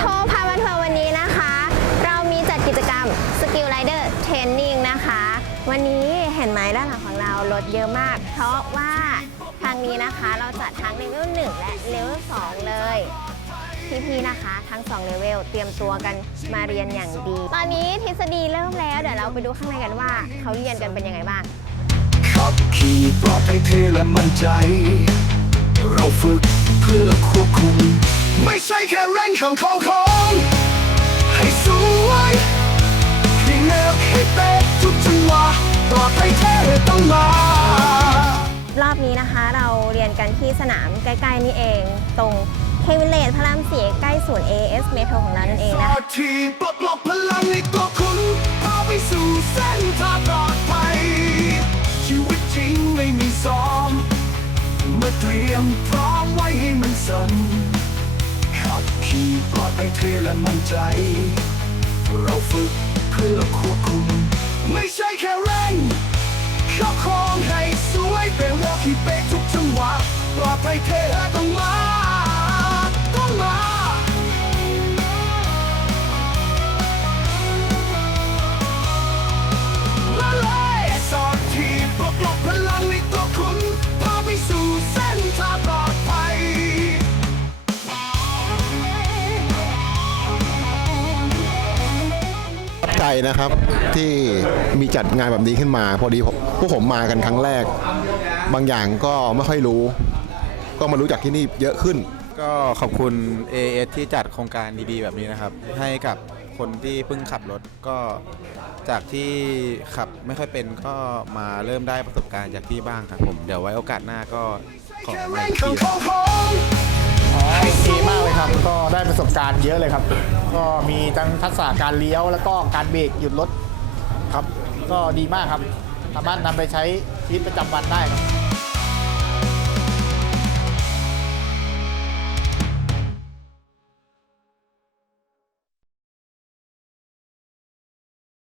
โทรพาบันเทิงวันนี้นะคะ เรามีจัดกิจกรรมสกิลไรเดอร์เทรนนิ่งนะคะ วันนี้เห็นไหมด้านหลังของเราลดเยอะมาก เพราะว่าทางนี้นะคะเราจัดทั้งเลเวล1และเลเวล2เลยพี่ๆนะคะ ทั้ง2เลเวลเตรียมตัวกันมาเรียนอย่างดี ตอนนี้ทฤษฎีเริ่มแล้ว เดี๋ยวเราไปดูข้างในกันว่า เขาเรียนกันเป็นยังไงบ้างขับขี่ปลอดภัยเทและมั่นใจ ไม่ใช่แค่เร่งของของของให้สวยเพียงแนวให้เป๊ะทุกจังหวะปลอดภัยเทต้องมารอบนี้นะคะเราเรียนกันที่สนามใกล้ๆนี่เอง ตรงเควิเลตพระรามสีใกล้ศูนย์ AS Metro ของเรานั่นเองนะคะที่ปลดล็อกพลังในตัวคุณพาไปสู่เส้นทางปลอดภัยชีวิตจริงไม่มีซ้อมเมื่อเตรียมพร้อมไว้ให้มันสั่น ที่ปลอดภัยเทและมั่นใจ เราฝึกเพื่อควบคุม ไม่ใช่แค่เร่งเข้าคองให้สวยเป็นวอลที่เป๊ะทุกจังหวะปลอดภัยเทและต้องมา นะครับที่มีจัดงานแบบนี้ขึ้นมา พอดีผมพวกผมมากันครั้งแรก บางอย่างก็ไม่ค่อยรู้ ก็มารู้จักที่นี่เยอะขึ้น ก็ขอบคุณ AS ที่จัดโครงการดีๆแบบนี้นะครับ ให้กับคนที่เพิ่งขับรถก็จากที่ขับไม่ค่อยเป็นก็มาเริ่มได้ประสบการณ์จากที่บ้างครับผม เดี๋ยวไว้โอกาสหน้าก็ขอแค่มาเร่งอีกที ประสบการณ์เยอะเลยครับ ก็มีทั้งทักษะการเลี้ยวแล้วก็การเบรกหยุดรถครับ ก็ดีมากครับ สามารถนำไปใช้ชีวิตประจำวันได้ครับ